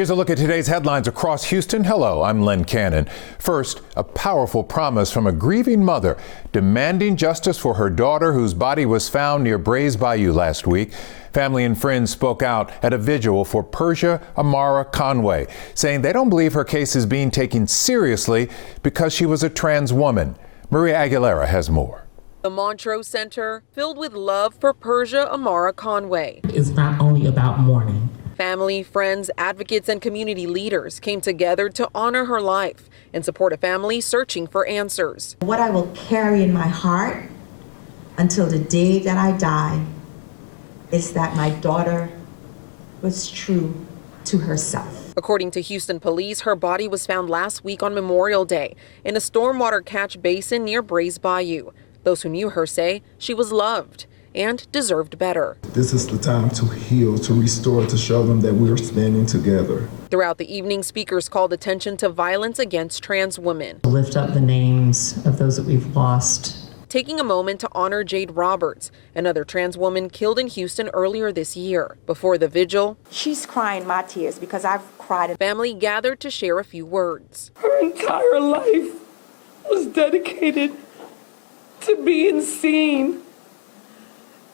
Here's a look at today's headlines across Houston. Hello, I'm Len Cannon. First, a powerful promise from a grieving mother demanding justice for her daughter whose body was found near Brays Bayou last week. Family and friends spoke out at a vigil for Persia Amara Conway, saying they don't believe her case is being taken seriously because she was a trans woman. Maria Aguilera has more. The Montrose Center filled with love for Persia Amara Conway. It's not only about mourning. Family, friends, advocates, and community leaders came together to honor her life and support a family searching for answers. What I will carry in my heart until the day that I die is that my daughter was true to herself. According to Houston police, her body was found last week on Memorial Day in a stormwater catch basin near Brays Bayou. Those who knew her say she was loved and deserved better. This is the time to heal, to restore, to show them that we're standing together. Throughout the evening, speakers called attention to violence against trans women. Lift up the names of those that we've lost. Taking a moment to honor Jade Roberts, another trans woman killed in Houston earlier this year. Before the vigil, she's crying my tears because I've cried. Family gathered to share a few words. Her entire life was dedicated to being seen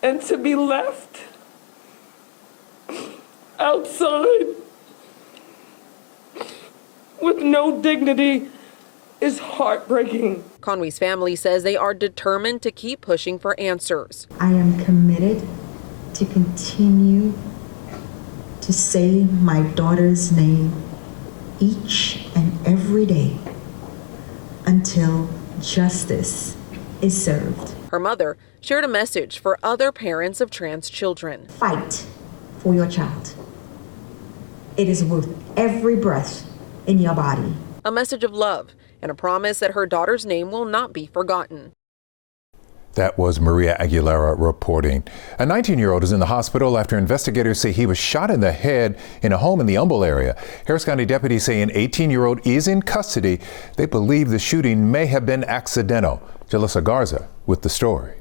and to be left outside with no dignity is heartbreaking. Conway's family says they are determined to keep pushing for answers. I am committed to continue to say my daughter's name each and every day until justice is served. Her mother shared a message for other parents of trans children. Fight for your child. It is worth every breath in your body. A message of love and a promise that her daughter's name will not be forgotten. That was Maria Aguilera reporting. A 19-year-old is in the hospital after investigators say he was shot in the head in a home in the Humble area. Harris County deputies say an 18-year-old is in custody. They believe the shooting may have been accidental. Jalissa Garza with the story.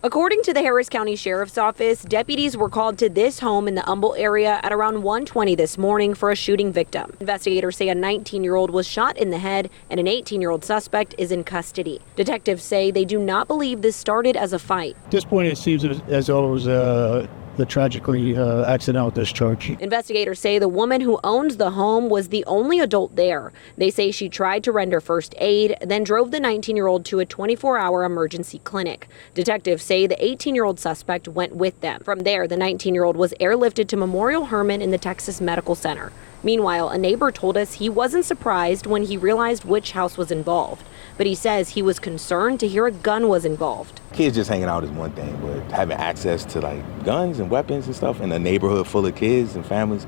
According to the Harris County Sheriff's Office, deputies were called to this home in the Humble area at around 1:20 this morning for a shooting victim. Investigators say a 19-year-old was shot in the head and an 18-year-old suspect is in custody. Detectives say they do not believe this started as a fight. At this point, it seems as though it was the tragically accidental discharge. Investigators say the woman who owns the home was the only adult there. They say she tried to render first aid, then drove the 19-year-old to a 24-hour emergency clinic. Detectives say the 18-year-old suspect went with them. From there, the 19-year-old was airlifted to Memorial Hermann in the Texas Medical Center. Meanwhile, a neighbor told us he wasn't surprised when he realized which house was involved, but he says he was concerned to hear a gun was involved. Kids just hanging out is one thing, but having access to like guns and weapons and stuff in a neighborhood full of kids and families,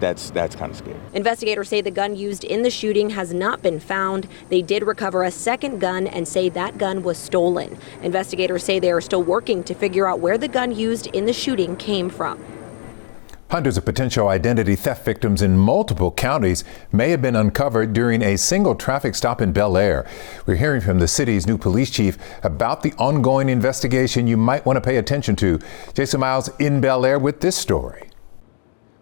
that's kind of scary. Investigators say the gun used in the shooting has not been found. They did recover a second gun and say that gun was stolen. Investigators say they are still working to figure out where the gun used in the shooting came from. Hundreds of potential identity theft victims in multiple counties may have been uncovered during a single traffic stop in Bel Air. We're hearing from the city's new police chief about the ongoing investigation you might want to pay attention to. Jason Miles in Bel Air with this story.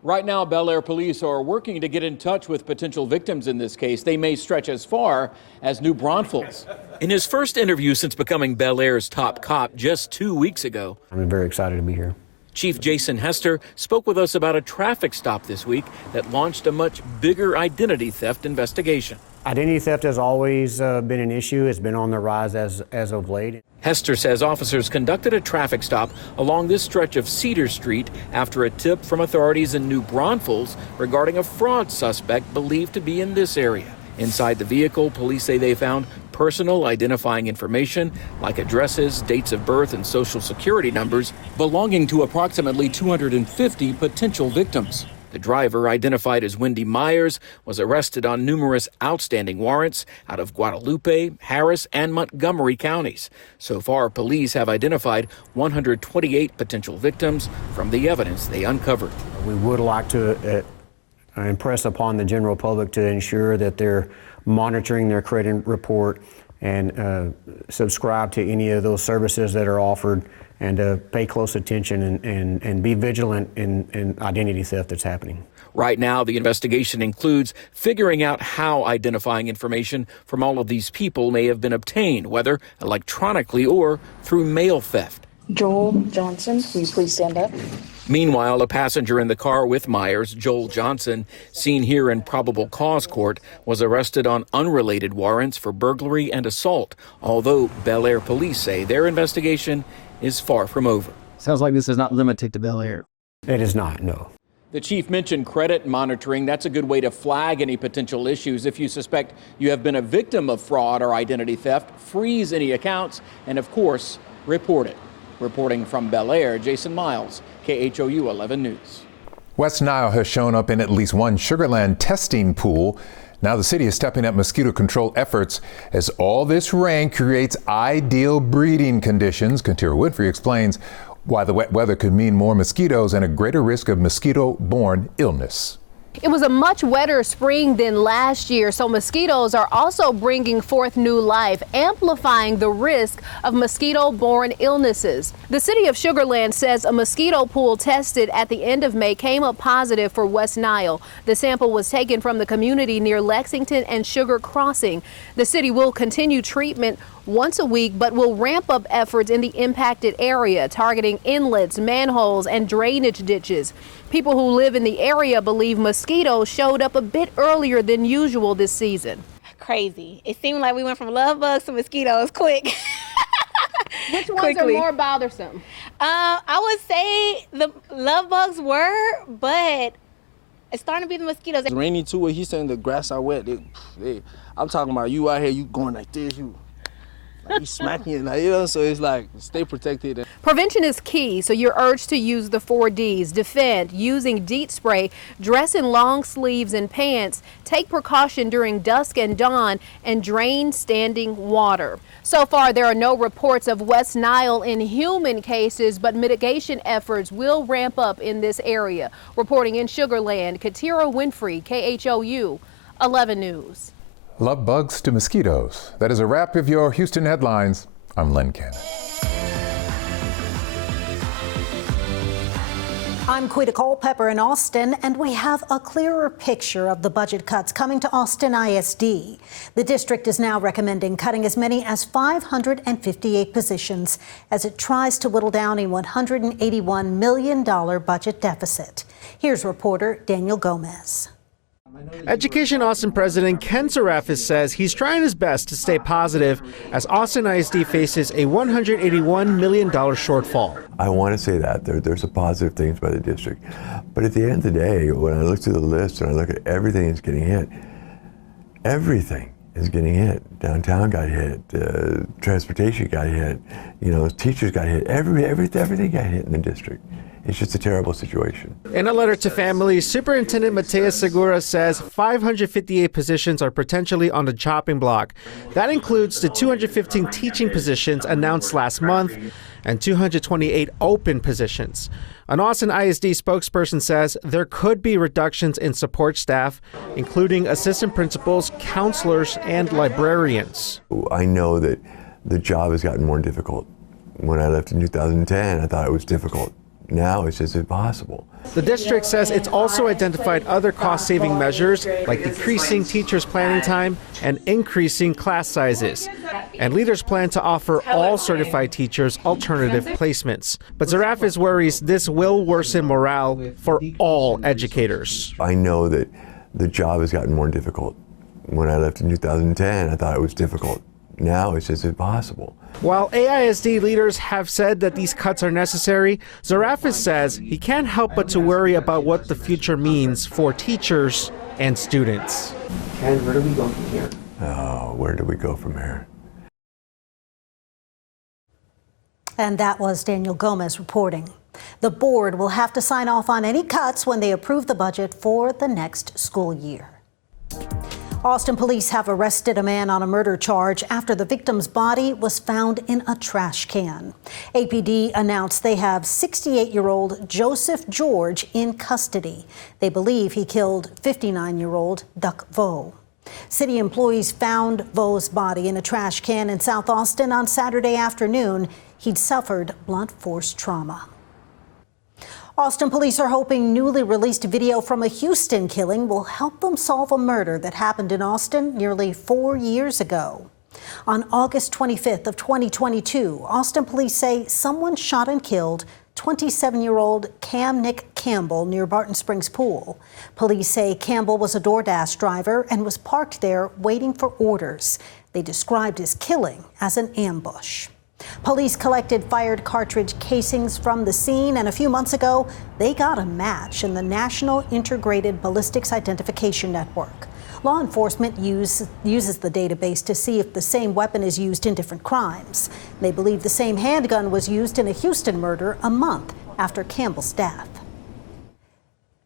Right now, Bel Air police are working to get in touch with potential victims in this case. They may stretch as far as New Braunfels. In his first interview since becoming Bel Air's top cop just 2 weeks ago, I'm very excited to be here. Chief Jason Hester spoke with us about a traffic stop this week that launched a much bigger identity theft investigation. Identity theft has always been an issue. It's been on the rise as of late. Hester says officers conducted a traffic stop along this stretch of Cedar Street after a tip from authorities in New Braunfels regarding a fraud suspect believed to be in this area. Inside the vehicle, police say they found personal identifying information like addresses, dates of birth, and social security numbers belonging to approximately 250 potential victims. The driver, identified as Wendy Myers, was arrested on numerous outstanding warrants out of Guadalupe, Harris, and Montgomery counties. So far, police have identified 128 potential victims from the evidence they uncovered. We would like to impress upon the general public to ensure that they're monitoring their credit report and subscribe to any of those services that are offered, and pay close attention and be vigilant in identity theft that's happening. Right now, the investigation includes figuring out how identifying information from all of these people may have been obtained, whether electronically or through mail theft. Joel Johnson, will you please stand up? Meanwhile, a passenger in the car with Myers, Joel Johnson, seen here in probable cause court, was arrested on unrelated warrants for burglary and assault, although Bel Air police say their investigation is far from over. Sounds like this is not limited to Bel Air. It is not, no. The chief mentioned credit monitoring. That's a good way to flag any potential issues. If you suspect you have been a victim of fraud or identity theft, freeze any accounts and, of course, report it. Reporting from Bel Air, Jason Miles, KHOU 11 News. West Nile has shown up in at least one Sugar Land testing pool. Now the city is stepping up mosquito control efforts as all this rain creates ideal breeding conditions. Katira Woodfrey explains why the wet weather could mean more mosquitoes and a greater risk of mosquito-borne illness. It was a much wetter spring than last year, so mosquitoes are also bringing forth new life, amplifying the risk of mosquito-borne illnesses. The city of Sugar Land says a mosquito pool tested at the end of May came up positive for West Nile. The sample was taken from the community near Lexington and Sugar Crossing. The city will continue treatment once a week, but will ramp up efforts in the impacted area, targeting inlets, manholes, and drainage ditches. People who live in the area believe mosquitoes showed up a bit earlier than usual this season. Crazy. It seemed like we went from love bugs to mosquitoes quick. Which ones are more bothersome? I would say the love bugs were, but it's starting to be the mosquitoes. It's rainy too, where he's saying the grass are wet. I'm talking about you out here, you going like this, you smacking it, like, you know, so it's like, stay protected. Prevention is key, so you're urged to use the 4 Ds. Defend, using DEET spray, dress in long sleeves and pants, take precaution during dusk and dawn, and drain standing water. So far, there are no reports of West Nile in human cases, but mitigation efforts will ramp up in this area. Reporting in Sugar Land, Katira Winfrey, KHOU 11 News. Love bugs to mosquitoes. That is a wrap of your Houston headlines. I'm Len Cannon. I'm Quita Culpepper in Austin, and we have a clearer picture of the budget cuts coming to Austin ISD. The district is now recommending cutting as many as 558 positions as it tries to whittle down a $181 million budget deficit. Here's reporter Daniel Gomez. Education Austin President Ken Zarafis says he's trying his best to stay positive as Austin ISD faces a $181 million shortfall. I want to say that there's some positive things by the district, but at the end of the day, when I look through the list and I look at everything that's getting hit, everything is getting hit. Downtown got hit, transportation got hit, you know, teachers got hit, everything got hit in the district. It's just a terrible situation. In a letter to families, Superintendent Mateus Segura says 558 positions are potentially on the chopping block. That includes the 215 teaching positions announced last month and 228 open positions. An Austin ISD spokesperson says there could be reductions in support staff, including assistant principals, counselors, and librarians. I know that the job has gotten more difficult. When I left in 2010, I thought it was difficult. Now it's just impossible. The district says it's also identified other cost-saving measures like decreasing teachers' planning time and increasing class sizes. And leaders plan to offer all certified teachers alternative placements. But Zarafis worries this will worsen morale for all educators. I know that the job has gotten more difficult. When I left in 2010, I thought it was difficult. Now it's just impossible. While AISD leaders have said that these cuts are necessary, Zarafis says he can't help but to worry about what the future means for teachers and students. Ken, where do we go from here? Oh, where do we go from here? And that was Daniel Gomez reporting. The board will have to sign off on any cuts when they approve the budget for the next school year. Austin police have arrested a man on a murder charge after the victim's body was found in a trash can. APD announced they have 68-year-old Joseph George in custody. They believe he killed 59-year-old Duck Vo. City employees found Vo's body in a trash can in South Austin on Saturday afternoon. He'd suffered blunt force trauma. Austin police are hoping newly released video from a Houston killing will help them solve a murder that happened in Austin nearly 4 years ago. On August 25th of 2022, Austin police say someone shot and killed 27-year-old Cam Nick Campbell near Barton Springs Pool. Police say Campbell was a DoorDash driver and was parked there waiting for orders. They described his killing as an ambush. Police collected fired cartridge casings from the scene, and a few months ago, they got a match in the National Integrated Ballistics Identification Network. Law enforcement uses the database to see if the same weapon is used in different crimes. They believe the same handgun was used in a Houston murder a month after Campbell's death.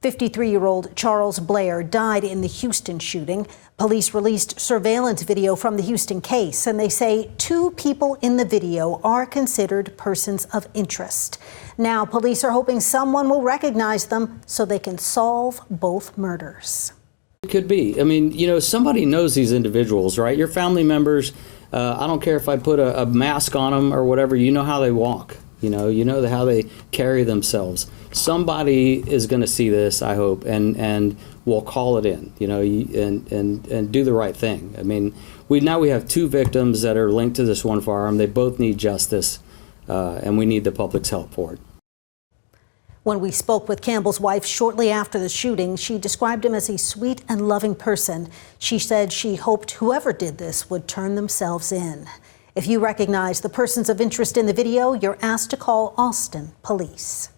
53-year-old Charles Blair died in the Houston shooting. Police released surveillance video from the Houston case, and they say 2 people in the video are considered persons of interest. Now, police are hoping someone will recognize them so they can solve both murders. It could be. I mean, you know, somebody knows these individuals, right? Your family members, I don't care if I put a mask on them or whatever, you know how they walk, you know how they carry themselves. Somebody is going to see this, I hope, and will call it in, you know, and do the right thing. I mean, we have 2 victims that are linked to this one firearm. They both need justice, and we need the public's help for it. When we spoke with Campbell's wife shortly after the shooting, she described him as a sweet and loving person. She said she hoped whoever did this would turn themselves in. If you recognize the persons of interest in the video, you're asked to call Austin Police.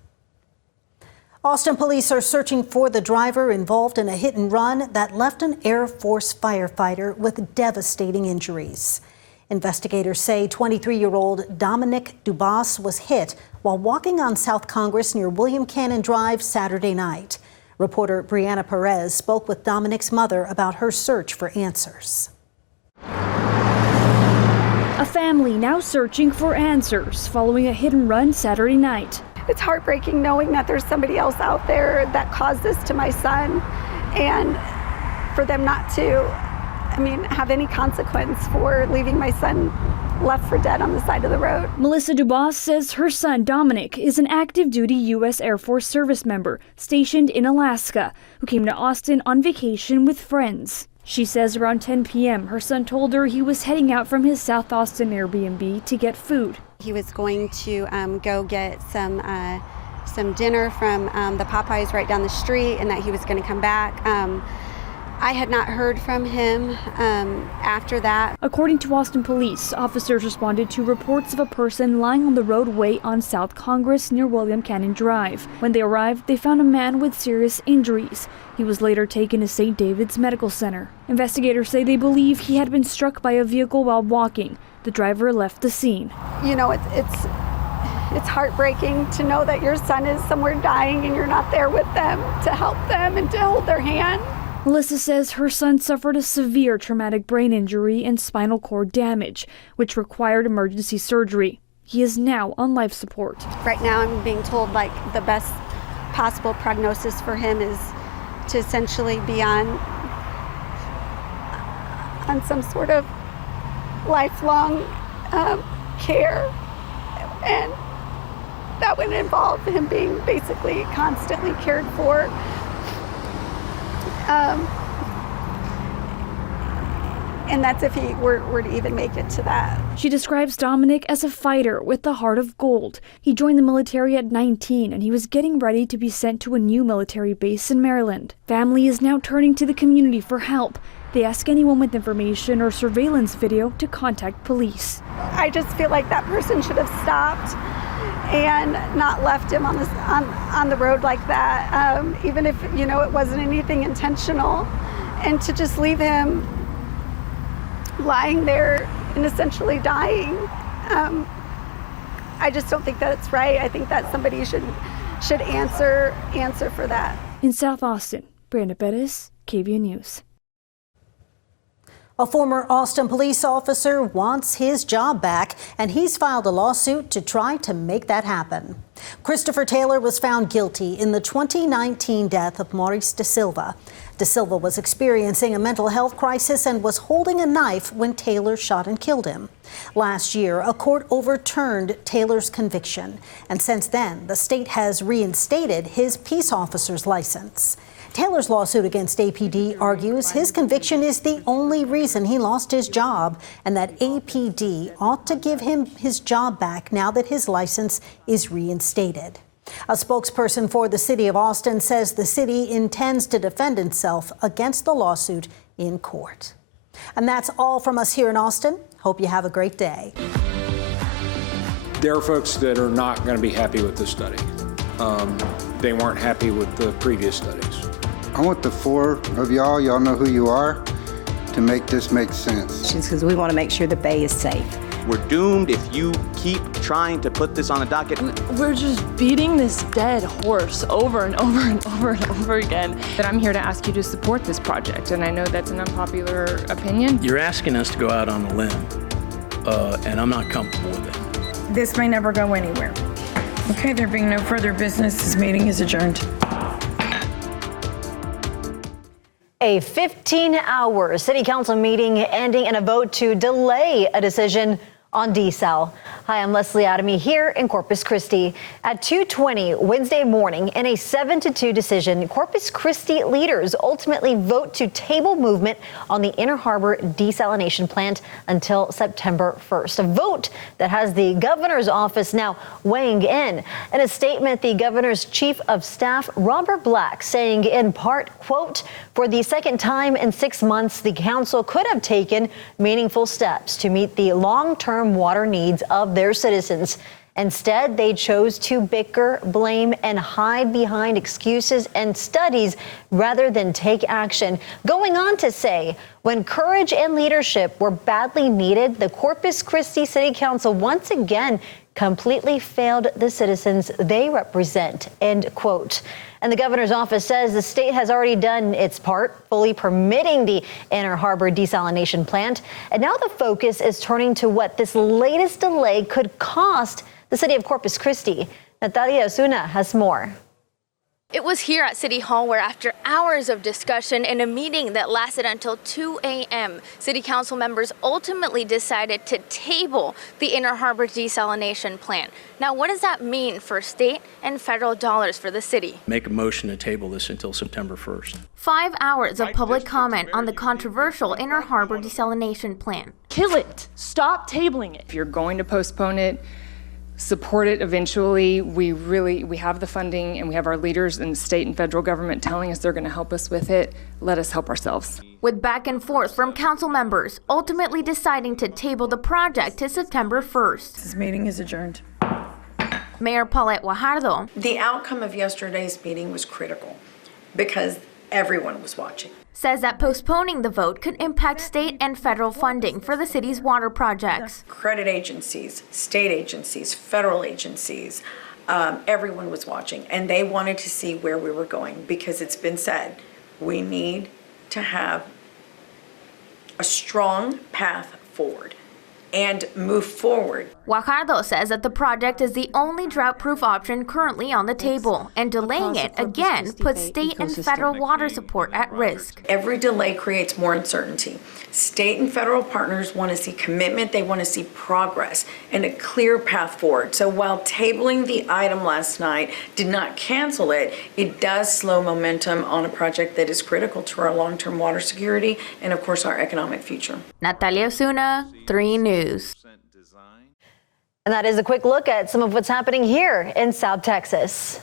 Austin police are searching for the driver involved in a hit and run that left an Air Force firefighter with devastating injuries. Investigators say 23-year-old Dominic Dubas was hit while walking on South Congress near William Cannon Drive Saturday night. Reporter Brianna Perez spoke with Dominic's mother about her search for answers. A family now searching for answers following a hit and run Saturday night. It's heartbreaking knowing that there's somebody else out there that caused this to my son, and for them not to, have any consequence for leaving my son left for dead on the side of the road. Melissa Dubas says her son Dominic is an active duty U.S. Air Force service member stationed in Alaska who came to Austin on vacation with friends. She says around 10 p.m. her son told her he was heading out from his South Austin Airbnb to get food. He was going to go get some dinner from the Popeyes right down the street, and that he was going to come back. I had not heard from him after that. According to Austin police, officers responded to reports of a person lying on the roadway on South Congress near William Cannon Drive. When they arrived, they found a man with serious injuries. He was later taken to St. David's Medical Center. Investigators say they believe he had been struck by a vehicle while walking. The driver left the scene. You know, it's heartbreaking to know that your son is somewhere dying and you're not there with them to help them and to hold their hand. Melissa says her son suffered a severe traumatic brain injury and spinal cord damage, which required emergency surgery. He is now on life support. Right now I'm being told the best possible prognosis for him is to essentially be on some sort of lifelong care, and that would involve him being basically constantly cared for. And that's if he were to even make it to that. She describes Dominic as a fighter with the heart of gold. He joined the military at 19 and he was getting ready to be sent to a new military base in Maryland. Family is now turning to the community for help. They ask anyone with information or surveillance video to contact police. I just feel like that person should have stopped and not left him on the road like that, even if it wasn't anything intentional, and to just leave him lying there and essentially dying. I just don't think that it's right. I think that somebody should answer for that. In South Austin, Brianna Perez, KVN News. A former Austin police officer wants his job back, and he's filed a lawsuit to try to make that happen. Christopher Taylor was found guilty in the 2019 death of Maurice Da Silva. Da Silva was experiencing a mental health crisis and was holding a knife when Taylor shot and killed him. Last year, a court overturned Taylor's conviction, and since then, the state has reinstated his peace officer's license. Taylor's lawsuit against APD argues his conviction is the only reason he lost his job and that APD ought to give him his job back now that his license is reinstated. A spokesperson for the city of Austin says the city intends to defend itself against the lawsuit in court. And that's all from us here in Austin. Hope you have a great day. There are folks that are not going to be happy with this study. They weren't happy with the previous studies. I want the four of y'all know who you are, to make this make sense. Because we want to make sure the bay is safe. We're doomed if you keep trying to put this on the docket. We're just beating this dead horse over and over and over and over again. But I'm here to ask you to support this project, and I know that's an unpopular opinion. You're asking us to go out on a limb, and I'm not comfortable with it. This may never go anywhere. Okay, there being no further business, this meeting is adjourned. A 15-hour city council meeting ending in a vote to delay a decision on desal. Hi, I'm Leslie Adamy here in Corpus Christi. At 2:20 Wednesday morning, in a 7-2 decision, Corpus Christi leaders ultimately vote to table movement on the Inner Harbor desalination plant until September 1st. A vote that has the governor's office now weighing in. In a statement, the governor's chief of staff, Robert Black, saying in part, quote, "For the second time in 6 months, the council could have taken meaningful steps to meet the long-term water needs of their citizens. Instead, they chose to bicker, blame, and hide behind excuses and studies rather than take action." Going on to say, when courage and leadership were badly needed, the Corpus Christi City Council once again completely failed the citizens they represent, end quote. And the governor's office says the state has already done its part, fully permitting the Inner Harbor desalination plant. And now the focus is turning to what this latest delay could cost the city of Corpus Christi. Natalia Osuna has more. It was here at City Hall where, after hours of discussion in a meeting that lasted until 2 a.m., City Council members ultimately decided to table the Inner Harbor desalination plant. Now, what does that mean for state and federal dollars for the city? Make a motion to table this until September 1st. 5 hours of public comment on the controversial Inner Harbor desalination plant. Kill it. Stop tabling it. If you're going to postpone it, support it eventually. We have the funding, and we have our leaders in the state and federal government telling us they're going to help us with it. Let us help ourselves. With back and forth from council members, ultimately deciding to table the project to September 1st. This meeting is adjourned. Mayor Paulette Guajardo. The outcome of yesterday's meeting was critical because everyone was watching. Says that postponing the vote could impact state and federal funding for the city's water projects. Credit agencies, state agencies, federal agencies, everyone was watching, and they wanted to see where we were going because it's been said we need to have a strong path forward and move forward. Guajardo says that the project is the only drought-proof option currently on the table, and delaying it again puts state and federal water support at risk. Every delay creates more uncertainty. State and federal partners want to see commitment, they want to see progress and a clear path forward. So while tabling the item last night did not cancel it, it does slow momentum on a project that is critical to our long-term water security and, of course, our economic future. Natalia Osuna, 3 News. And that is a quick look at some of what's happening here in South Texas.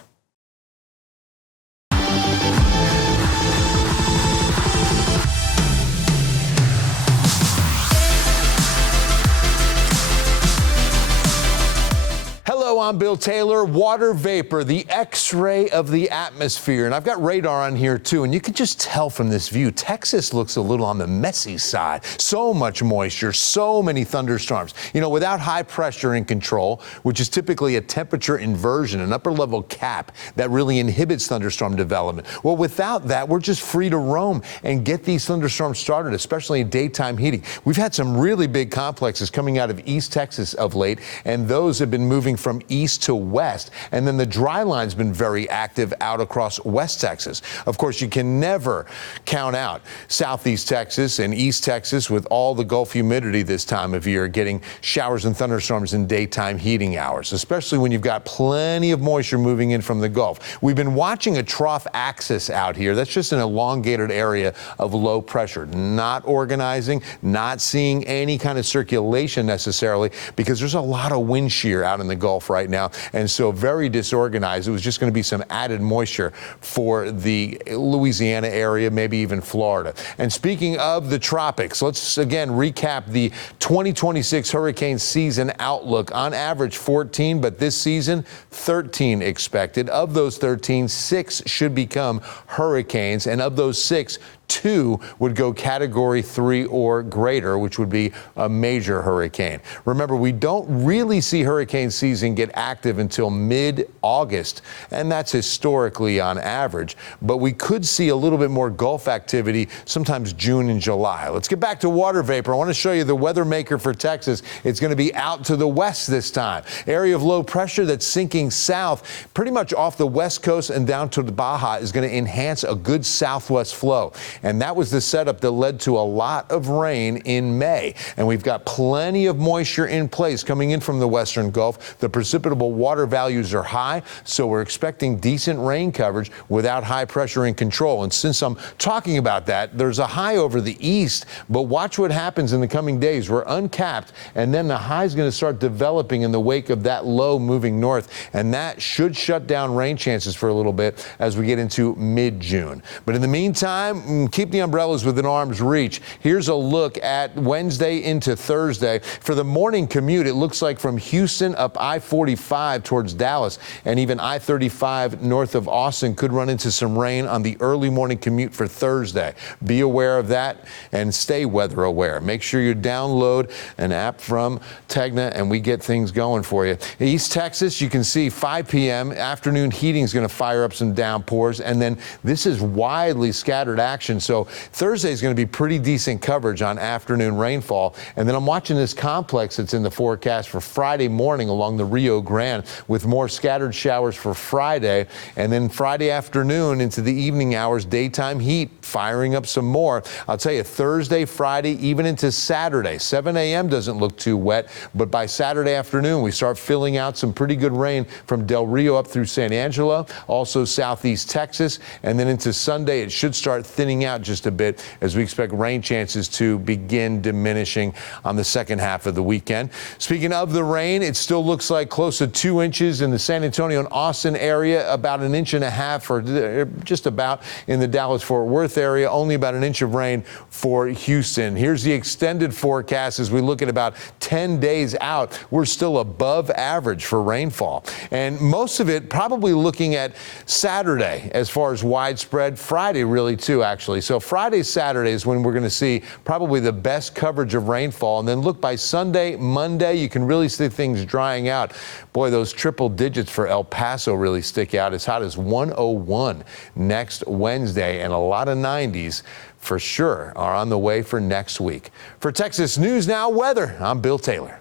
Hello, I'm Bill Taylor. Water vapor, the X-ray of the atmosphere. And I've got radar on here too. And you can just tell from this view, Texas looks a little on the messy side. So much moisture, so many thunderstorms. You know, without high pressure in control, which is typically a temperature inversion, an upper level cap that really inhibits thunderstorm development. Well, without that, we're just free to roam and get these thunderstorms started, especially in daytime heating. We've had some really big complexes coming out of East Texas of late, and those have been moving from east to west. And then the dry line's been very active out across West Texas. Of course, you can never count out Southeast Texas and East Texas with all the Gulf humidity this time of year, getting showers and thunderstorms in daytime heating hours, especially when you've got plenty of moisture moving in from the Gulf. We've been watching a trough axis out here. That's just an elongated area of low pressure, not organizing, not seeing any kind of circulation necessarily, because there's a lot of wind shear out in the Gulf right now, and so very disorganized. It was just going to be some added moisture for the Louisiana area, maybe even Florida. And speaking of the tropics, let's again recap the 2026 hurricane season outlook. On average 14, but this season 13 expected. Of those 13, 6 should become hurricanes, and of those 6, 2 would go Category 3 or greater, which would be a major hurricane. Remember, we don't really see hurricane season get active until mid-August, and that's historically on average. But we could see a little bit more Gulf activity, sometimes June and July. Let's get back to water vapor. I want to show you the weather maker for Texas. It's going to be out to the west this time. Area of low pressure that's sinking south, pretty much off the west coast and down to the Baja, is going to enhance a good southwest flow. And that was the setup that led to a lot of rain in May. And we've got plenty of moisture in place coming in from the western Gulf. The precipitable water values are high, so we're expecting decent rain coverage without high pressure in control. And since I'm talking about that, there's a high over the east, but watch what happens in the coming days. We're uncapped, and then the high is going to start developing in the wake of that low moving north, and that should shut down rain chances for a little bit as we get into mid-June. But in the meantime, keep the umbrellas within arm's reach. Here's a look at Wednesday into Thursday. For the morning commute, it looks like from Houston up I-45 towards Dallas, and even I-35 north of Austin could run into some rain on the early morning commute for Thursday. Be aware of that and stay weather aware. Make sure you download an app from Tegna and we get things going for you. East Texas, you can see 5 p.m. afternoon heating is going to fire up some downpours, and then this is widely scattered action. So Thursday is going to be pretty decent coverage on afternoon rainfall. And then I'm watching this complex that's in the forecast for Friday morning along the Rio Grande with more scattered showers for Friday. And then Friday afternoon into the evening hours, daytime heat firing up some more. I'll tell you, Thursday, Friday, even into Saturday, 7 a.m. doesn't look too wet. But by Saturday afternoon, we start filling out some pretty good rain from Del Rio up through San Angelo, also southeast Texas. And then into Sunday, it should start thinning out just a bit as we expect rain chances to begin diminishing on the second half of the weekend. Speaking of the rain, it still looks like close to 2 inches in the San Antonio and Austin area, about 1.5 inches or just about in the Dallas-Fort Worth area, only about 1 inch of rain for Houston. Here's the extended forecast as we look at about 10 days out. We're still above average for rainfall, and most of it probably looking at Saturday as far as widespread. Friday really too, actually. So Friday, Saturday is when we're going to see probably the best coverage of rainfall. And then look, by Sunday, Monday, you can really see things drying out. Boy, those triple digits for El Paso really stick out, as hot as 101 next Wednesday, and a lot of 90s for sure are on the way for next week. For Texas News Now Weather, I'm Bill Taylor.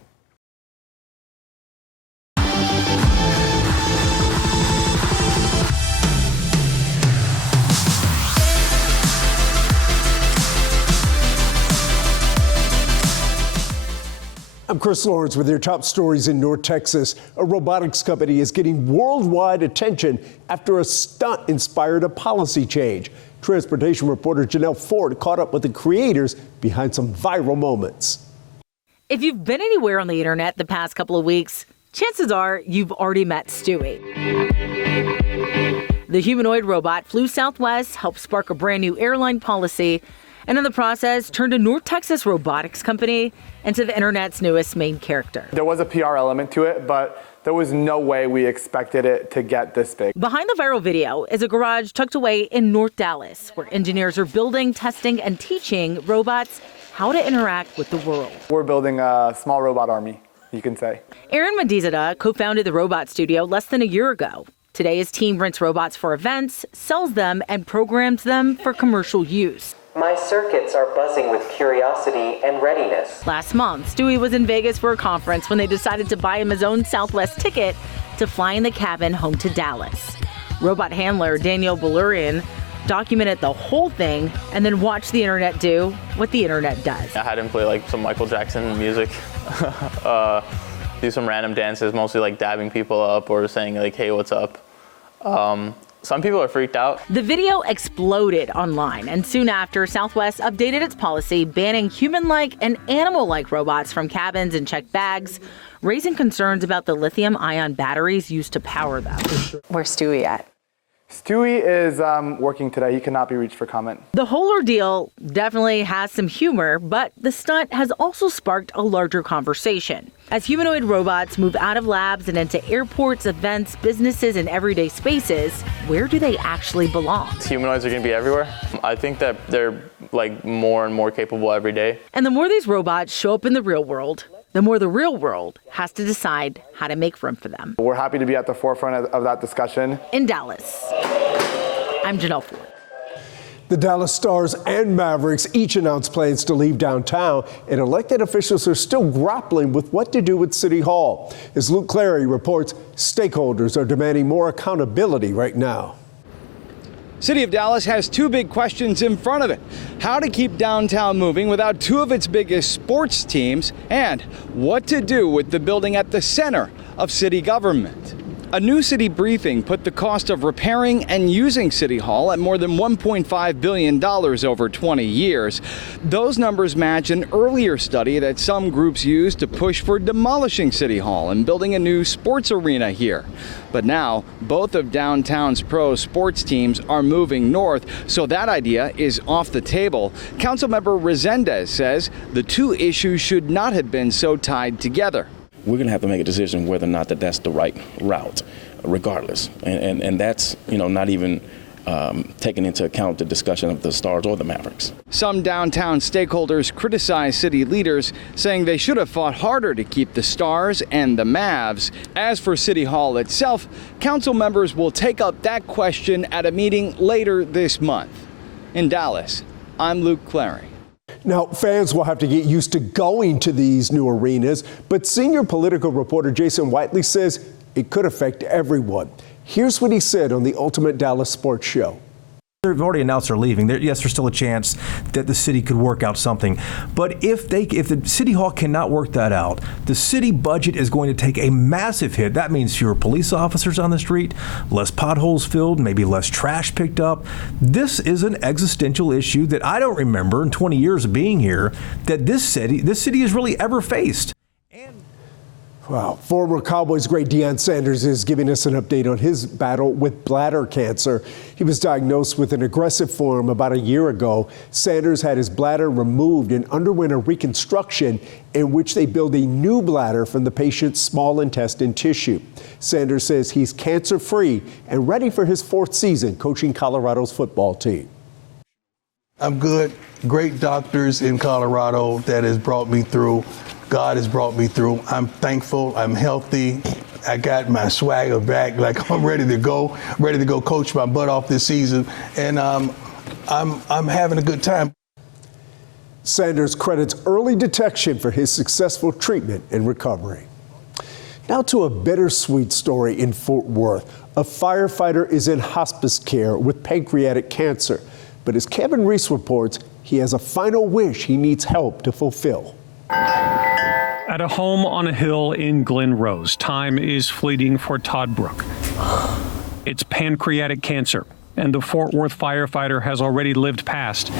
I'm Chris Lawrence with your top stories in North Texas. A robotics company is getting worldwide attention after a stunt inspired a policy change. Transportation reporter Janelle Ford caught up with the creators behind some viral moments. If you've been anywhere on the internet the past couple of weeks, chances are you've already met Stewie. The humanoid robot flew Southwest, helped spark a brand new airline policy, and in the process turned a North Texas robotics company into the internet's newest main character. There was a PR element to it, but there was no way we expected it to get this big. Behind the viral video is a garage tucked away in North Dallas, where engineers are building, testing, and teaching robots how to interact with the world. We're building a small robot army, you can say. Aaron Medizada co-founded the robot studio less than a year ago. Today, his team rents robots for events, sells them, and programs them for commercial use. My circuits are buzzing with curiosity and readiness. Last month, Stewie was in Vegas for a conference when they decided to buy him his own Southwest ticket to fly in the cabin home to Dallas. Robot handler Daniel Balurian documented the whole thing and then watched the internet do what the internet does. I had him play like some Michael Jackson music, do some random dances, mostly like dabbing people up or saying like, hey, what's up? Some people are freaked out. The video exploded online, and soon after, Southwest updated its policy banning human-like and animal-like robots from cabins and checked bags, raising concerns about the lithium-ion batteries used to power them. Where's Stewie at? Stewie is working today. He cannot be reached for comment. The whole ordeal definitely has some humor, but the stunt has also sparked a larger conversation. As humanoid robots move out of labs and into airports, events, businesses, and everyday spaces, where do they actually belong? Humanoids are going to be everywhere. I think that they're like more and more capable every day. And the more these robots show up in the real world, the more the real world has to decide how to make room for them. We're happy to be at the forefront of that discussion. In Dallas, I'm Janelle Ford. The Dallas Stars and Mavericks each announced plans to leave downtown, and elected officials are still grappling with what to do with City Hall. As Luke Clary reports, stakeholders are demanding more accountability right now. City of Dallas has two big questions in front of it: how to keep downtown moving without two of its biggest sports teams, and what to do with the building at the center of city government. A new city briefing put the cost of repairing and using City Hall at more than $1.5 billion over 20 years. Those numbers match an earlier study that some groups used to push for demolishing City Hall and building a new sports arena here. But now, both of downtown's pro sports teams are moving north, so that idea is off the table. Councilmember Resendez says the two issues should not have been so tied together. We're going to have to make a decision whether or not that's the right route, regardless. And that's, not even taking into account the discussion of the Stars or the Mavericks. Some downtown stakeholders criticize city leaders, saying they should have fought harder to keep the Stars and the Mavs. As for City Hall itself, council members will take up that question at a meeting later this month. In Dallas, I'm Luke Clary. Now, fans will have to get used to going to these new arenas, but senior political reporter Jason Whiteley says it could affect everyone. Here's what he said on the Ultimate Dallas Sports Show. They've already announced they're leaving. Yes, there's still a chance that the city could work out something. But if the City Hall cannot work that out, the city budget is going to take a massive hit. That means fewer police officers on the street, less potholes filled, maybe less trash picked up. This is an existential issue that I don't remember in 20 years of being here that this city has really ever faced. Wow. Former Cowboys great Deion Sanders is giving us an update on his battle with bladder cancer. He was diagnosed with an aggressive form about a year ago. Sanders had his bladder removed and underwent a reconstruction in which they built a new bladder from the patient's small intestine tissue. Sanders says he's cancer-free and ready for his fourth season coaching Colorado's football team. I'm good. Great doctors in Colorado that has brought me through. God has brought me through. I'm thankful. I'm healthy. I got my swagger back. Like, I'm ready to go coach my butt off this season. And I'm having a good time. Sanders credits early detection for his successful treatment and recovery. Now to a bittersweet story in Fort Worth. A firefighter is in hospice care with pancreatic cancer. But as Kevin Reese reports, he has a final wish he needs help to fulfill. At a home on a hill in Glen Rose, time is fleeting for Todd Brook. It's pancreatic cancer, and the Fort Worth firefighter has already lived past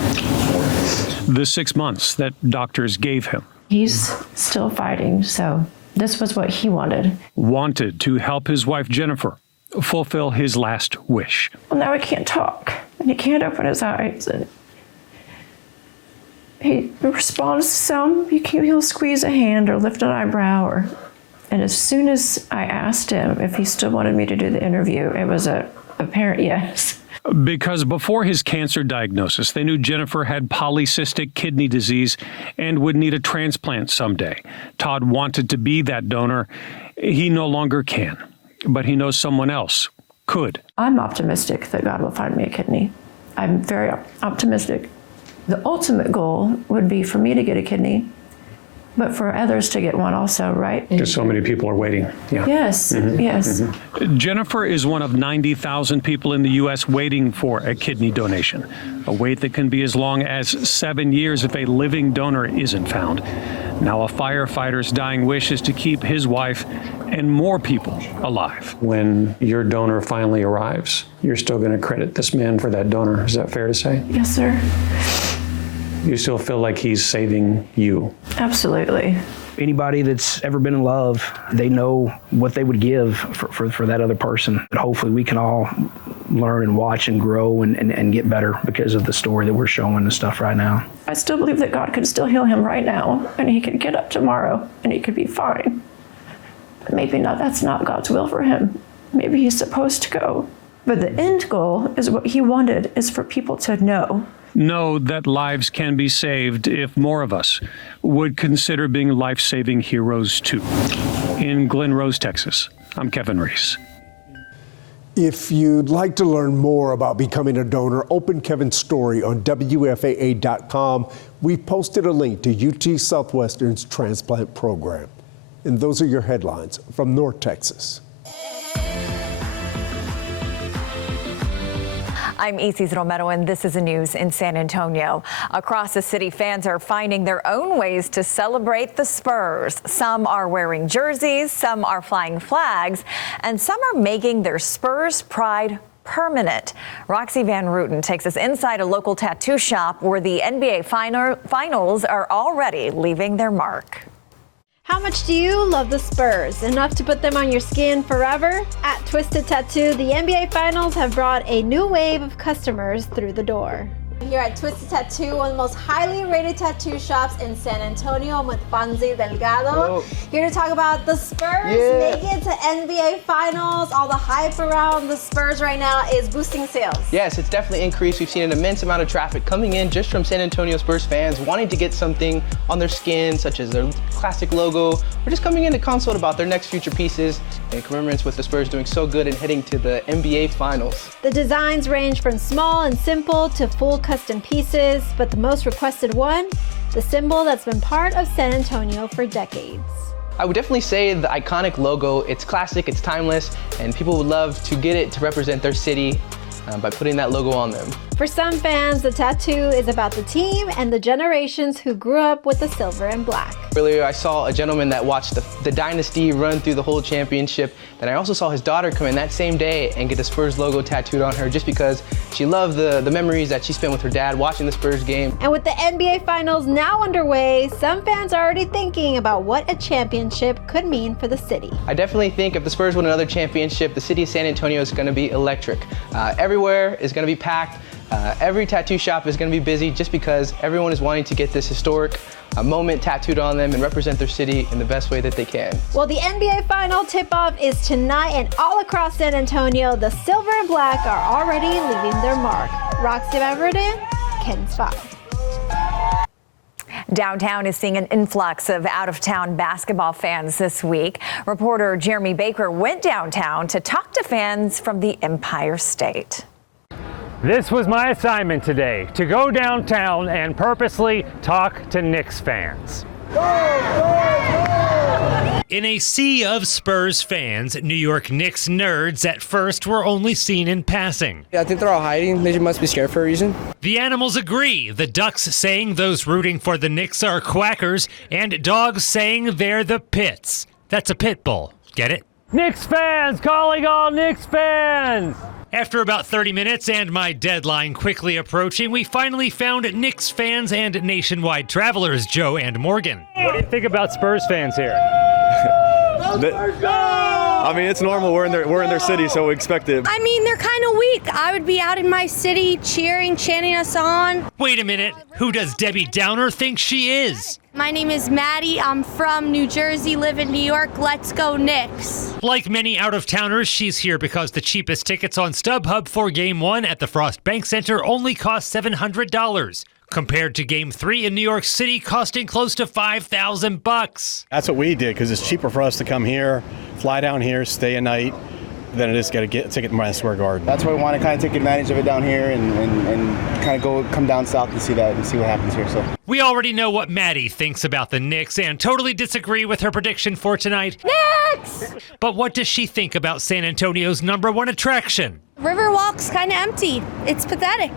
the 6 months that doctors gave him. He's still fighting, so this was what he wanted. Wanted to help his wife, Jennifer, fulfill his last wish. Well, now he can't talk, and he can't open his eyes, and He responds to some. He'll squeeze a hand or lift an eyebrow. And as soon as I asked him if he still wanted me to do the interview, it was a apparent yes. Because before his cancer diagnosis, they knew Jennifer had polycystic kidney disease and would need a transplant someday. Todd wanted to be that donor. He no longer can, but he knows someone else could. I'm optimistic that God will find me a kidney. I'm very optimistic. The ultimate goal would be for me to get a kidney, but for others to get one also, right? Because so many people are waiting. Yeah. Yes, yes. Jennifer is one of 90,000 people in the U.S. waiting for a kidney donation, a wait that can be as long as 7 years if a living donor isn't found. Now a firefighter's dying wish is to keep his wife and more people alive. When your donor finally arrives, you're still going to credit this man for that donor. Is that fair to say? Yes, sir. You still feel like he's saving you? Absolutely. Anybody that's ever been in love, they know what they would give for that other person. But hopefully we can all learn and watch and grow and get better because of the story that we're showing and stuff right now. I still believe that God could still heal him right now, and he could get up tomorrow and he could be fine. But maybe not, that's not God's will for him. Maybe he's supposed to go. But the end goal is what he wanted, is for people to know that lives can be saved if more of us would consider being life-saving heroes too. In Glen Rose, Texas, I'm Kevin Reese. If you'd like to learn more about becoming a donor, open Kevin's story on WFAA.com. We've posted a link to UT Southwestern's transplant program. And those are your headlines from North Texas. I'm Isis Romero, and this is the news in San Antonio. Across the city, fans are finding their own ways to celebrate the Spurs. Some are wearing jerseys, some are flying flags, and some are making their Spurs pride permanent. Roxy Van Ruten takes us inside a local tattoo shop where the NBA finals are already leaving their mark. How much do you love the Spurs? Enough to put them on your skin forever? At Twisted Tattoo, the NBA Finals have brought a new wave of customers through the door. Here at Twisted Tattoo, one of the most highly rated tattoo shops in San Antonio. I'm with Fonzie Delgado. Hello. Here to talk about the Spurs making it to NBA Finals. All the hype around the Spurs right now is boosting sales. Yes, it's definitely increased. We've seen an immense amount of traffic coming in just from San Antonio Spurs fans wanting to get something on their skin, such as their classic logo, or just coming in to consult about their next future pieces in commemoration with the Spurs doing so good and heading to the NBA Finals. The designs range from small and simple to full custom pieces, but the most requested one, the symbol that's been part of San Antonio for decades. I would definitely say the iconic logo, it's classic, it's timeless, and people would love to get it to represent their city by putting that logo on them. For some fans, the tattoo is about the team and the generations who grew up with the silver and black. Earlier, I saw a gentleman that watched the dynasty run through the whole championship. Then I also saw his daughter come in that same day and get the Spurs logo tattooed on her just because she loved the memories that she spent with her dad watching the Spurs game. And with the NBA Finals now underway, some fans are already thinking about what a championship could mean for the city. I definitely think if the Spurs win another championship, the city of San Antonio is going to be electric. Everywhere is going to be packed. Every tattoo shop is going to be busy just because everyone is wanting to get this historic moment tattooed on them and represent their city in the best way that they can. Well, the NBA Final tip-off is tonight, and all across San Antonio, the silver and black are already leaving their mark. Roxy Van Ruten, KENS 5. Downtown is seeing an influx of out-of-town basketball fans this week. Reporter Jeremy Baker went downtown to talk to fans from the Empire State. This was my assignment today, to go downtown and purposely talk to Knicks fans. In a sea of Spurs fans, New York Knicks nerds at first were only seen in passing. I think they're all hiding. They must be scared for a reason. The animals agree. The ducks saying those rooting for the Knicks are quackers, and dogs saying they're the pits. That's a pit bull. Get it? Knicks fans calling all Knicks fans! After about 30 minutes and my deadline quickly approaching, we finally found Knicks fans and nationwide travelers, Joe and Morgan. What do you think about Spurs fans here? I mean, it's normal. We're in their city, so we expect it. I mean, they're kind of weak. I would be out in my city cheering, chanting us on. Wait a minute. Who does Debbie Downer think she is? My name is Maddie. I'm from New Jersey, live in New York. Let's go Knicks. Like many out-of-towners, she's here because the cheapest tickets on StubHub for Game 1 at the Frost Bank Center only cost $700, compared to Game 3 in New York City costing close to $5,000. That's what we did because it's cheaper for us to come here, fly down here, stay a night, than it is to get a ticket to Madison Square Garden. That's why we want to kind of take advantage of it down here and kind of come down south and see that and see what happens here. So we already know what Maddie thinks about the Knicks and totally disagree with her prediction for tonight. Knicks! But what does she think about San Antonio's #1 attraction? Riverwalk's kind of empty. It's pathetic.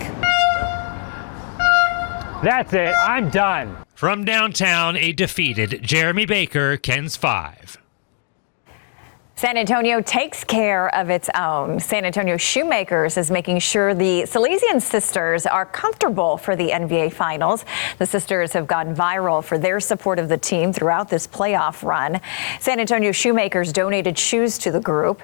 That's it. I'm done. From downtown, a defeated Jeremy Baker, KENS 5. San Antonio takes care of its own. San Antonio Shoemakers is making sure the Salesian sisters are comfortable for the NBA Finals. The sisters have gone viral for their support of the team throughout this playoff run. San Antonio Shoemakers donated shoes to the group.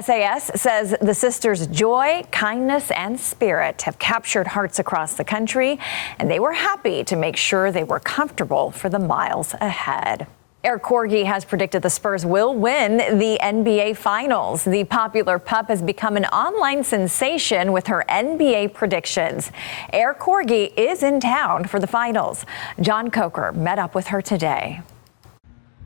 SAS says the sisters' joy, kindness, and spirit have captured hearts across the country, and they were happy to make sure they were comfortable for the miles ahead. Eric Corgi has predicted the Spurs will win the NBA Finals. The popular pup has become an online sensation with her NBA predictions. Eric Corgi is in town for the Finals. John Coker met up with her today.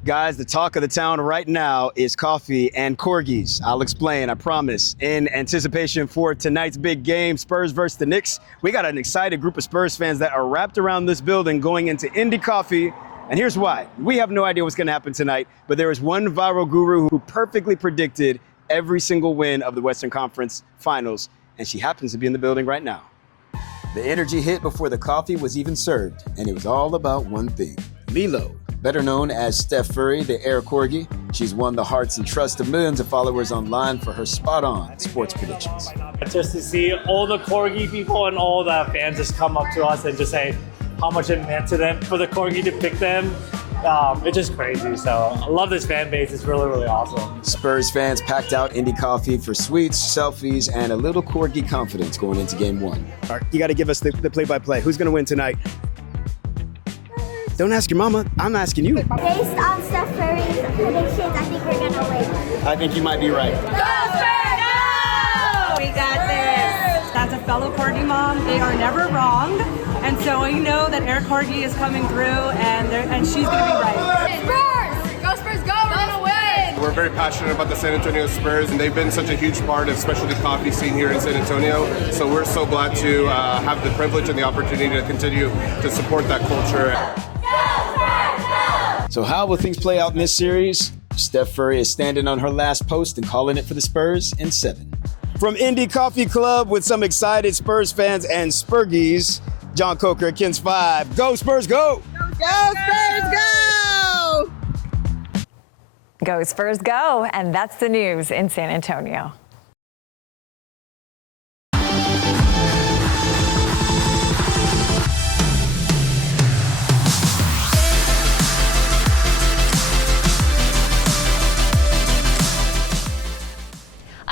Guys, the talk of the town right now is coffee and corgis. I'll explain, I promise. In anticipation for tonight's big game, Spurs versus the Knicks, we got an excited group of Spurs fans that are wrapped around this building going into Indy Coffee. And here's why. We have no idea what's going to happen tonight, but there is one viral guru who perfectly predicted every single win of the Western Conference Finals, and she happens to be in the building right now. The energy hit before the coffee was even served, and it was all about one thing. Lilo, better known as Steph Curry, the Air Corgi. She's won the hearts and trust of millions of followers online for her spot-on sports predictions. Just to see all the Corgi people and all the fans just come up to us and just say how much it meant to them for the Corgi to pick them. It's just crazy. So I love this fan base. It's really, really awesome. Spurs fans packed out Indy Coffee for sweets, selfies, and a little Corgi confidence going into Game 1. All right, you got to give us the play-by-play. Who's going to win tonight? Don't ask your mama. I'm asking you. Based on Steph Curry's predictions, I think we're going to win. I think you might be right. Go Spurs, go! We got this. As a fellow Corgi mom, they are never wrong. And so we know that Eric Corgi is coming through, and she's going to be right. Spurs! Go Spurs, go! We're going to win! We're very passionate about the San Antonio Spurs, and they've been such a huge part of especially the coffee scene here in San Antonio. So we're so glad to have the privilege and the opportunity to continue to support that culture. So how will things play out in this series? Steph Curry is standing on her last post and calling it for the Spurs in 7. From Indy Coffee Club with some excited Spurs fans and Spurgies, John Coker at KENS 5. Go Spurs, go! Go Spurs, go! Go Spurs, go! And that's the news in San Antonio.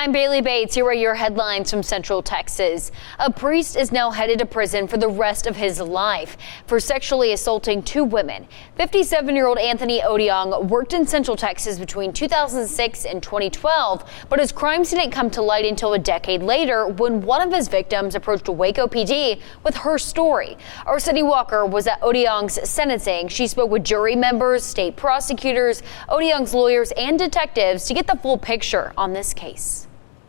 I'm Bailey Bates. Here are your headlines from Central Texas. A priest is now headed to prison for the rest of his life for sexually assaulting 2 women. 57-year-old Anthony Odiong worked in Central Texas between 2006 and 2012, but his crimes didn't come to light until a decade later when one of his victims approached Waco PD with her story. Our Cindy Walker was at Odiong's sentencing. She spoke with jury members, state prosecutors, Odiong's lawyers, and detectives to get the full picture on this case.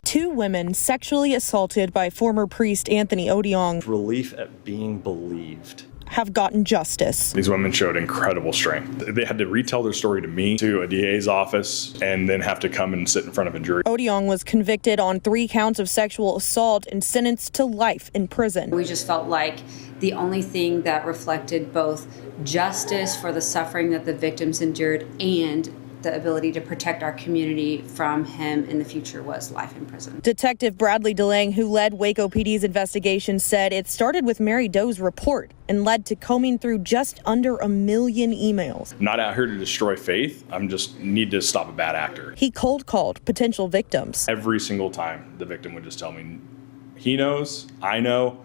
2 women sexually assaulted by former priest Anthony Odiong. Relief at being believed. Have gotten justice. These women showed incredible strength. They had to retell their story to me, to a DA's office, and then have to come and sit in front of a jury. Odiong was convicted on 3 counts of sexual assault and sentenced to life in prison. We just felt like the only thing that reflected both justice for the suffering that the victims endured and the ability to protect our community from him in the future was life in prison. Detective Bradley DeLange, who led Waco PD's investigation, said it started with Mary Doe's report and led to combing through just under 1 million emails. I'm not out here to destroy faith. I'm just need to stop a bad actor. He cold called potential victims. Every single time the victim would just tell me, he knows, I know,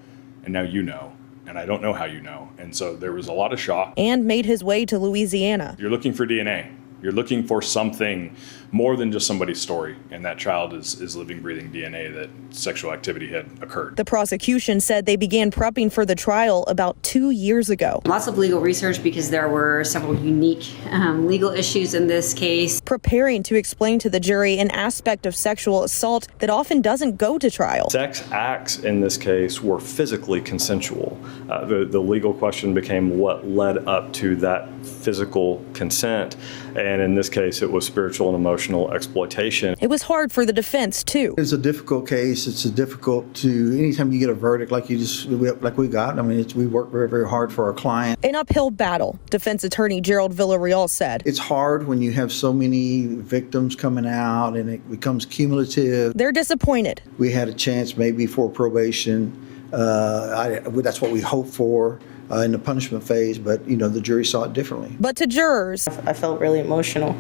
and now you know. And I don't know how you know. And so there was a lot of shock. And made his way to Louisiana. You're looking for DNA. You're looking for something more than just somebody's story. And that child is living, breathing DNA that sexual activity had occurred. The prosecution said they began prepping for the trial about 2 years ago. Lots of legal research because there were several unique legal issues in this case. Preparing to explain to the jury an aspect of sexual assault that often doesn't go to trial. Sex acts in this case were physically consensual. The legal question became what led up to that physical consent. And in this case, it was spiritual and emotional exploitation. It was hard for the defense, too. It's a difficult case. It's a difficult anytime you get a verdict like we got. I mean, we work very, very hard for our client. An uphill battle, defense attorney Gerald Villarreal said. It's hard when you have so many victims coming out and it becomes cumulative. They're disappointed. We had a chance maybe for probation. That's what we hoped for. In the punishment phase, but the jury saw it differently. But to jurors, I felt really emotional.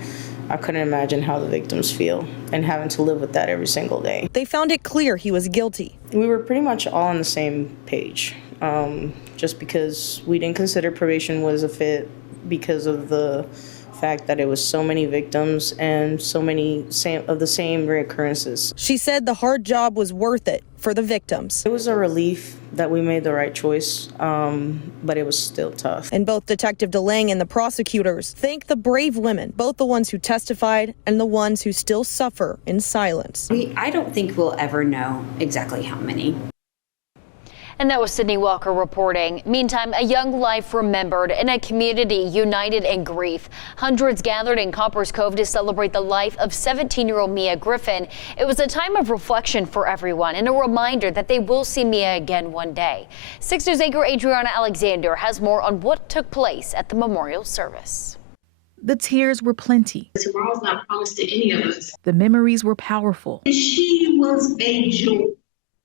I couldn't imagine how the victims feel and having to live with that every single day. They found it clear he was guilty. We were pretty much all on the same page, just because we didn't consider probation was a fit because of the fact that it was so many victims and so many of the same reoccurrences. She said the hard job was worth it for the victims. It was a relief that we made the right choice, but it was still tough. And both Detective DeLange and the prosecutors thank the brave women, both the ones who testified and the ones who still suffer in silence. I don't think we'll ever know exactly how many. And that was Sydney Walker reporting. Meantime, a young life remembered and a community united in grief. Hundreds gathered in Copper's Cove to celebrate the life of 17-year-old Mia Griffin. It was a time of reflection for everyone and a reminder that they will see Mia again one day. 6 News anchor Adriana Alexander has more on what took place at the memorial service. The tears were plenty. Tomorrow's not promised to any of us. The memories were powerful. She was a joy,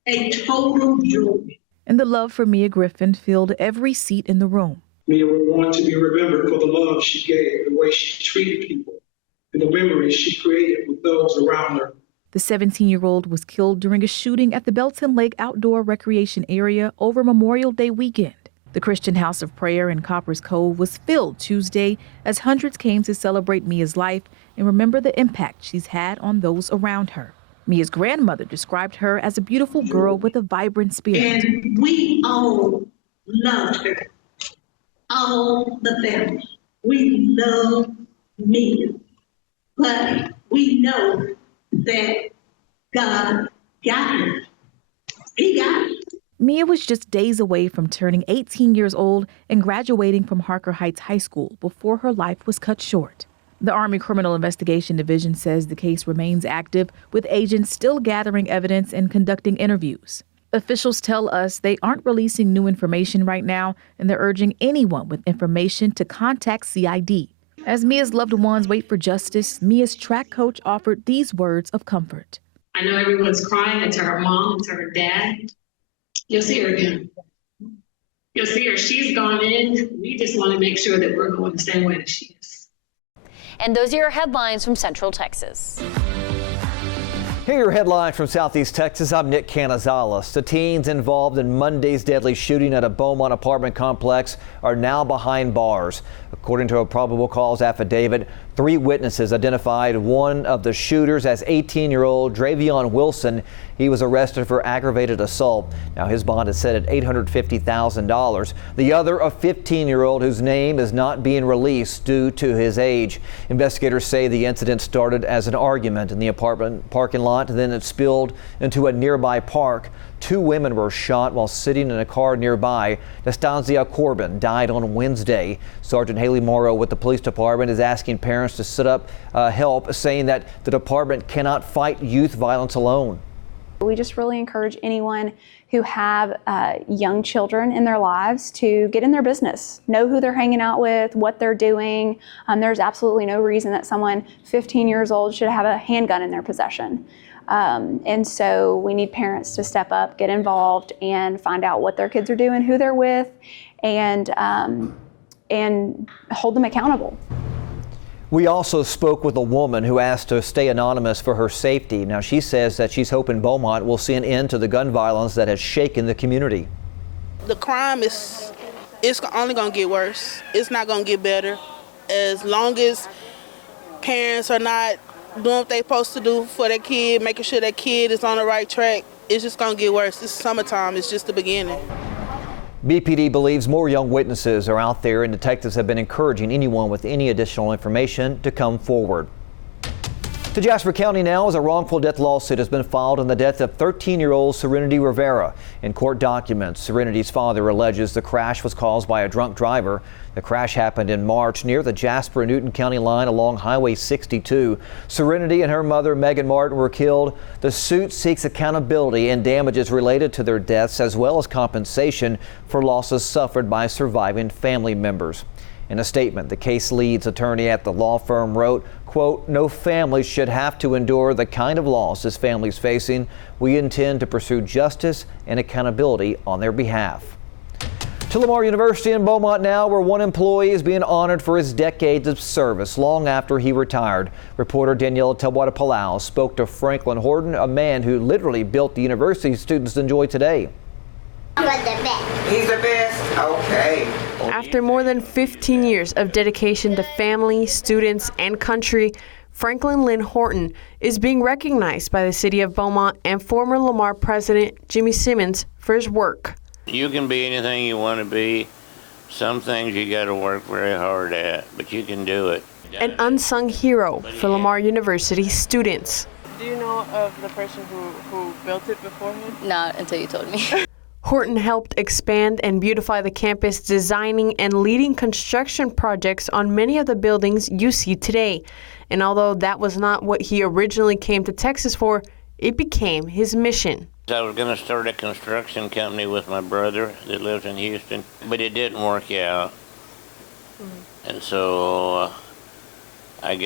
a total joy. And the love for Mia Griffin filled every seat in the room. Mia will want to be remembered for the love she gave, the way she treated people, and the memories she created with those around her. The 17-year-old was killed during a shooting at the Belton Lake Outdoor Recreation Area over Memorial Day weekend. The Christian House of Prayer in Copper's Cove was filled Tuesday as hundreds came to celebrate Mia's life and remember the impact she's had on those around her. Mia's grandmother described her as a beautiful girl with a vibrant spirit. And we all loved her, all the family. We love Mia, but we know that God got her. He got her. Mia was just days away from turning 18 years old and graduating from Harker Heights High School before her life was cut short. The Army Criminal Investigation Division says the case remains active, with agents still gathering evidence and conducting interviews. Officials tell us they aren't releasing new information right now, and they're urging anyone with information to contact CID. As Mia's loved ones wait for justice, Mia's track coach offered these words of comfort. I know everyone's crying. It's her mom, it's her dad. You'll see her again. You'll see her. She's gone in. We just want to make sure that we're going the same way that she is. And those are your headlines from Central Texas. Here are your headlines from Southeast Texas. I'm Nick Canizales. The teens involved in Monday's deadly shooting at a Beaumont apartment complex are now behind bars. According to a probable cause affidavit, 3 witnesses identified one of the shooters as 18-year-old Dravion Wilson. He was arrested for aggravated assault. Now his bond is set at $850,000. The other, a 15-year-old whose name is not being released due to his age. Investigators say the incident started as an argument in the apartment parking lot, then it spilled into a nearby park. 2 women were shot while sitting in a car nearby. Nastanzia Corbin died on Wednesday. Sergeant Haley Morrow with the police department is asking parents to set up help, saying that the department cannot fight youth violence alone. We just really encourage anyone who have young children in their lives to get in their business, know who they're hanging out with, what they're doing. There's absolutely no reason that someone 15 years old should have a handgun in their possession. And so we need parents to step up, get involved, and find out what their kids are doing, who they're with, and hold them accountable. We also spoke with a woman who asked to stay anonymous for her safety. Now, she says that she's hoping Beaumont will see an end to the gun violence that has shaken the community. The crime it's only going to get worse. It's not going to get better. As long as parents are not doing what they're supposed to do for their kid, making sure that kid is on the right track, it's just going to get worse. It's summertime. It's just the beginning. BPD believes more young witnesses are out there, and detectives have been encouraging anyone with any additional information to come forward. To Jasper County now, as a wrongful death lawsuit has been filed on the death of 13-year-old Serenity Rivera. In court documents, Serenity's father alleges the crash was caused by a drunk driver. The crash happened in March near the Jasper and Newton County line along Highway 62. Serenity and her mother, Megan Martin, were killed. The suit seeks accountability and damages related to their deaths, as well as compensation for losses suffered by surviving family members. In a statement, the case lead's attorney at the law firm wrote, quote, "No family should have to endure the kind of loss this family is facing. We intend to pursue justice and accountability on their behalf." To Lamar University in Beaumont now, where one employee is being honored for his decades of service long after he retired. Reporter Danielle Tawada-Palau spoke to Franklin Horton, a man who literally built the university students enjoy today. He's the best. Okay. After more than 15 years of dedication to family, students, and country, Franklin Lynn Horton is being recognized by the city of Beaumont and former Lamar president Jimmy Simmons for his work. You can be anything you want to be. Some things you got to work very hard at, but you can do it. An unsung hero for Lamar University students. Do you know of the person who built it beforehand? Not until you told me. Horton helped expand and beautify the campus, designing and leading construction projects on many of the buildings you see today. And although that was not what he originally came to Texas for, it became his mission. I was going to start a construction company with my brother that lives in Houston, but it didn't work out. And so I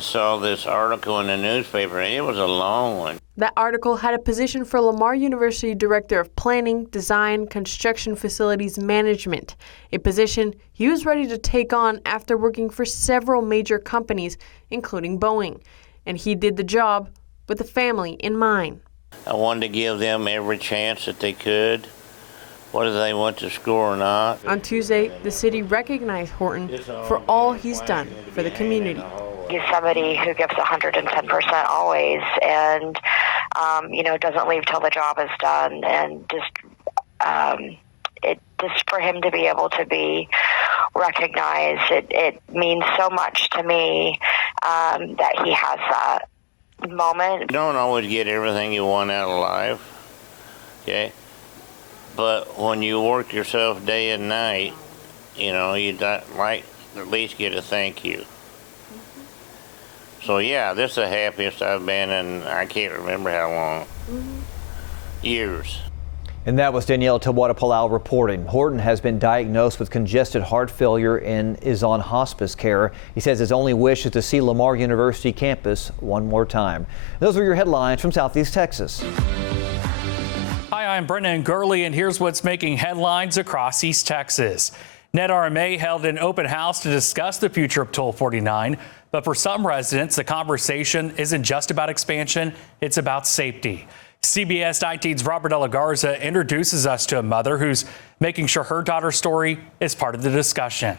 saw this article in the newspaper, and it was a long one. That article had a position for Lamar University Director of Planning, Design, Construction Facilities Management, a position he was ready to take on after working for several major companies, including Boeing. And he did the job with the family in mind. I wanted to give them every chance that they could, whether they went to school or not. On Tuesday, the city recognized Horton for all he's done for the community. He's somebody who gives 110% always, and doesn't leave till the job is done, and just for him to be able to be recognized, it means so much to me that he has that moment. You don't always get everything you want out of life, okay? But when you work yourself day and night, you'd like at least get a thank you. So yeah, this is the happiest I've been in, I can't remember how long. Years. And that was Danielle Tawada-Palau reporting. Horton has been diagnosed with congested heart failure and is on hospice care. He says his only wish is to see Lamar University campus one more time. Those were your headlines from Southeast Texas. Hi, I'm Brennan Gurley, and here's what's making headlines across East Texas. NetRMA held an open house to discuss the future of Toll 49. But for some residents, the conversation isn't just about expansion, it's about safety. CBS 19's Robert De La Garza introduces us to a mother who's making sure her daughter's story is part of the discussion.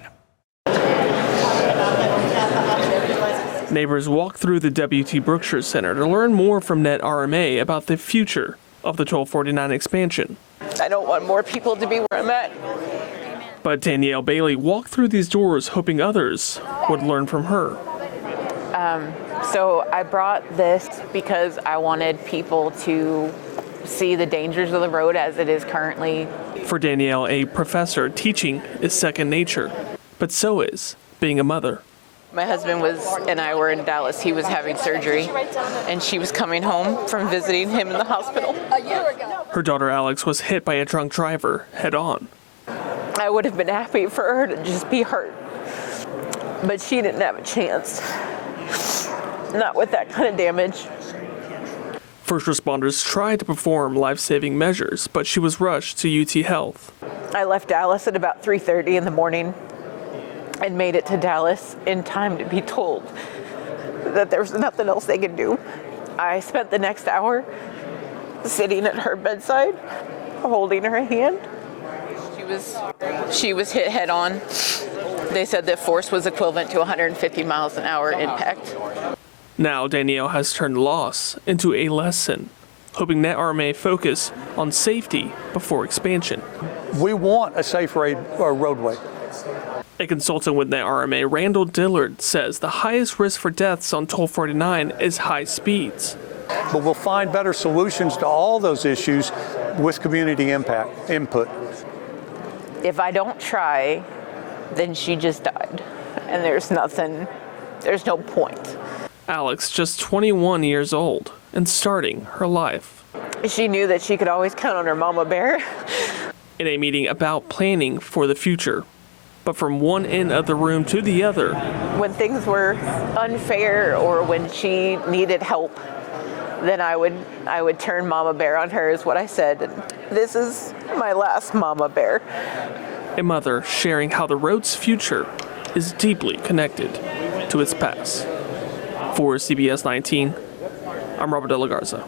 Neighbors walk through the W.T. Brookshire Center to learn more from NetRMA about the future of the Toll 49 expansion. I don't want more people to be where I'm at. But Danielle Bailey walked through these doors hoping others would learn from her. So I brought this because I wanted people to see the dangers of the road as it is currently. For Danielle, a professor, teaching is second nature, but so is being a mother. My husband and I were in Dallas. He was having surgery, and she was coming home from visiting him in the hospital. Her daughter Alex was hit by a drunk driver head on. I would have been happy for her to just be hurt, but she didn't have a chance. Not with that kind of damage. First responders tried to perform life-saving measures, but she was rushed to UT Health. I left Dallas at about 3:30 in the morning and made it to Dallas in time to be told that there was nothing else they could do. I spent the next hour sitting at her bedside, holding her hand. She was hit head on. They said the force was equivalent to 150 miles an hour impact. Now Danielle has turned loss into a lesson, hoping Net RMA focus on safety before expansion. We want a safe roadway. A consultant with Net RMA, Randall Dillard, says the highest risk for deaths on Toll 49 is high speeds. But we'll find better solutions to all those issues with community input. If I don't try, then she just died. And there's no point. Alex, just 21 years old and starting her life. She knew that she could always count on her mama bear. In a meeting about planning for the future. But from one end of the room to the other. When things were unfair or when she needed help, then I would turn mama bear on her, is what I said. And this is my last mama bear. A mother sharing how the road's future is deeply connected to its past. For CBS 19, I'm Robert De La Garza.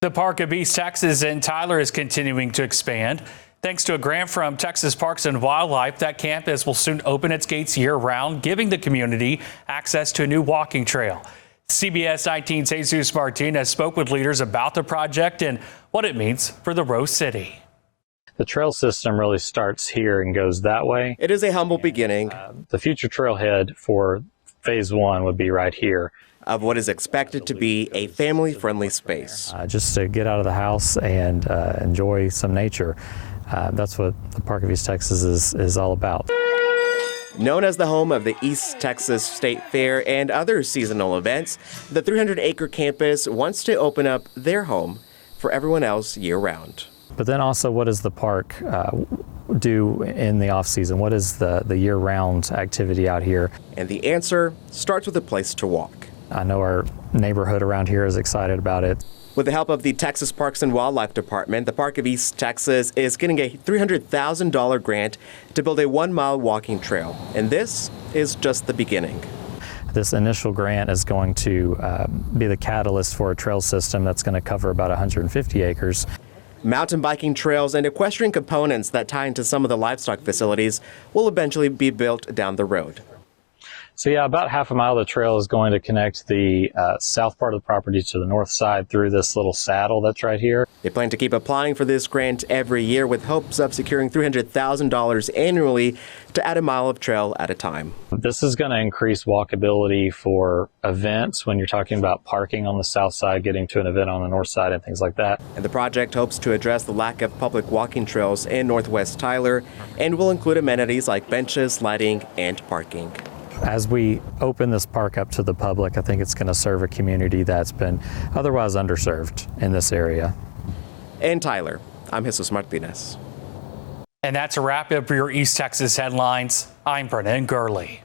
The Park of East Texas in Tyler is continuing to expand. Thanks to a grant from Texas Parks and Wildlife, that campus will soon open its gates year-round, giving the community access to a new walking trail. CBS 19's Jesus Martinez spoke with leaders about the project and what it means for the Rose City. The trail system really starts here and goes that way. It is a humble beginning. The future trailhead for phase one would be right here. Of what is expected to be a family-friendly space. Just to get out of the house and enjoy some nature. That's what the Park of East Texas is all about. Known as the home of the East Texas State Fair and other seasonal events, the 300-acre campus wants to open up their home for everyone else year-round. But then also, what does the park do in the off-season? What is the year-round activity out here? And the answer starts with a place to walk. I know our neighborhood around here is excited about it. With the help of the Texas Parks and Wildlife Department, the Park of East Texas is getting a $300,000 grant to build a 1-mile walking trail. And this is just the beginning. This initial grant is going to be the catalyst for a trail system that's going to cover about 150 acres. Mountain biking trails and equestrian components that tie into some of the livestock facilities will eventually be built down the road. So yeah, about half a mile of the trail is going to connect the south part of the property to the north side through this little saddle that's right here. They plan to keep applying for this grant every year with hopes of securing $300,000 annually to add a mile of trail at a time. This is going to increase walkability for events when you're talking about parking on the south side, getting to an event on the north side and things like that. And the project hopes to address the lack of public walking trails in Northwest Tyler and will include amenities like benches, lighting, and parking. As we open this park up to the public, I think it's going to serve a community that's been otherwise underserved in this area. In Tyler, I'm Jesus Martinez. And that's a wrap up for your East Texas headlines. I'm Brennan Gurley.